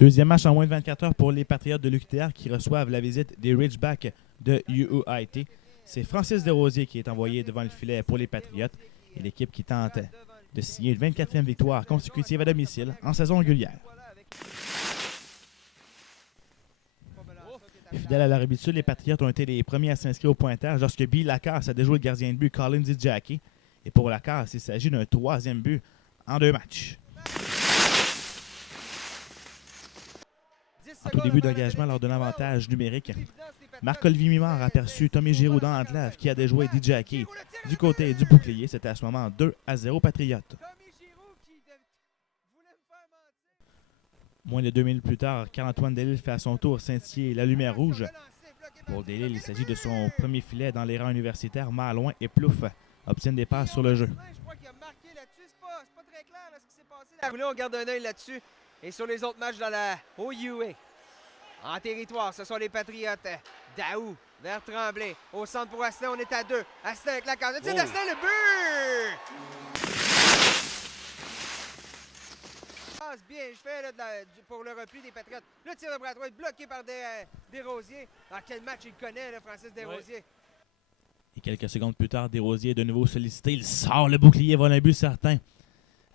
Deuxième match en moins de 24 heures pour les Patriotes de l'UQTR qui reçoivent la visite des Ridgebacks de UUIT. C'est Francis Desrosiers qui est envoyé devant le filet pour les Patriotes et l'équipe qui tente de signer une 24e victoire consécutive à domicile en saison régulière. Fidèles à leur habitude, les Patriotes ont été les premiers à s'inscrire au pointage lorsque Bill Lacasse a déjoué le gardien de but Colin Dijaki. Et pour Lacasse, il s'agit d'un troisième but en 2 matchs. En tout début d'engagement lors d'un avantage numérique, Marc-Olivier Mimard a aperçu Tommy Giroux dans l'entlave qui a déjoué Dijaki du côté du bouclier. C'était à ce moment 2-0 Patriotes. Moins de 2 minutes plus tard, Carl-Antoine Delisle fait à son tour scintiller la lumière rouge. Pour Delisle, il s'agit de son premier filet dans les rangs universitaires. Malouin et Plouffe obtiennent des passes sur le jeu. Je crois qu'il a marqué là-dessus. C'est pas très clair là, ce qui s'est passé. Là, on garde un œil là-dessus. Et sur les autres matchs dans la OUA. En territoire, ce sont les Patriotes. Daou vers Tremblay. Au centre pour Asselin, on est à 2. Asselin avec la case. C'est Asselin, le but! Passe bien, je fais là, pour le repli des Patriotes. Le tir de bras droit bloqué par Desrosiers. Dans quel match il connaît, là, Francis Desrosiers? Ouais. Et quelques secondes plus tard, Desrosiers est de nouveau sollicité. Il sort le bouclier, vole un but certain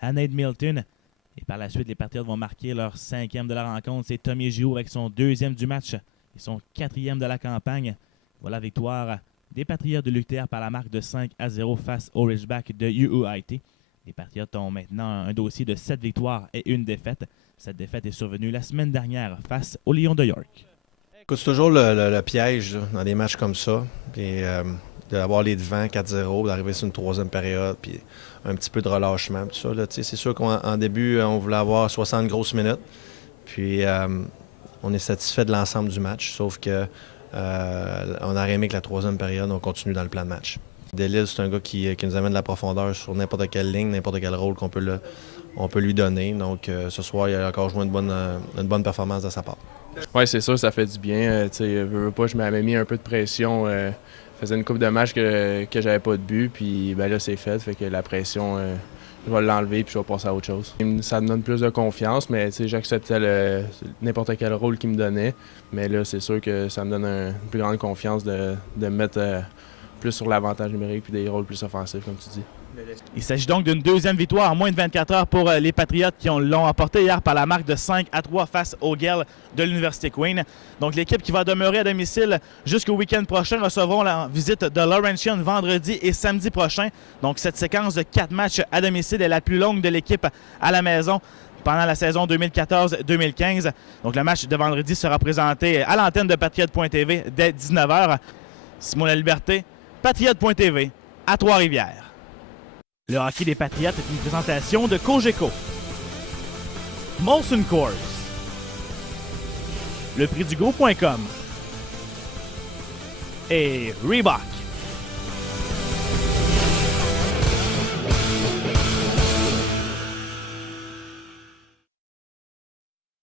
à Nate Milton. Et par la suite, les Patriotes vont marquer leur 5e de la rencontre. C'est Tommy Giroux avec son 2e du match et son 4e de la campagne. Voilà la victoire des Patriotes de l'UQTR par la marque de 5-0 face aux Ridgebacks de UUIT. Les Patriotes ont maintenant un dossier de 7 victoires et 1 défaite. Cette défaite est survenue la semaine dernière face aux Lions de York. C'est toujours le piège là, dans des matchs comme ça. Puis, d'avoir les devants 4-0, d'arriver sur une 3e période, puis un petit peu de relâchement. Tout ça, là, c'est sûr qu'en début, on voulait avoir 60 grosses minutes. Puis on est satisfait de l'ensemble du match, sauf que on aurait aimé que la 3e période, on continue dans le plan de match. Delisle, c'est un gars qui nous amène de la profondeur sur n'importe quelle ligne, n'importe quel rôle qu'on peut lui donner. Donc ce soir, il a encore joué une bonne performance de sa part. Oui, c'est sûr, ça fait du bien. Je m'avais mis un peu de pression. Faisait une couple de matchs que j'avais pas de but, puis ben là, c'est fait. Fait que la pression, je vais l'enlever, puis je vais passer à autre chose. Ça me donne plus de confiance, mais j'acceptais n'importe quel rôle qu'il me donnait. Mais là, c'est sûr que ça me donne une plus grande confiance de me mettre plus sur l'avantage numérique puis des rôles plus offensifs, comme tu dis. Il s'agit donc d'une 2e victoire en moins de 24 heures pour les Patriotes qui l'ont emporté hier par la marque de 5-3 face aux Girls de l'Université Queen. Donc l'équipe qui va demeurer à domicile jusqu'au week-end prochain recevront la visite de Laurentian vendredi et samedi prochain. Donc cette séquence de 4 matchs à domicile est la plus longue de l'équipe à la maison pendant la saison 2014-2015. Donc le match de vendredi sera présenté à l'antenne de Patriote.tv dès 19h. Simon Laliberté, Patriote.tv à Trois-Rivières. Le hockey des Patriotes est une présentation de Cogeco, Molson Coors, le prix du gros.com et Reebok.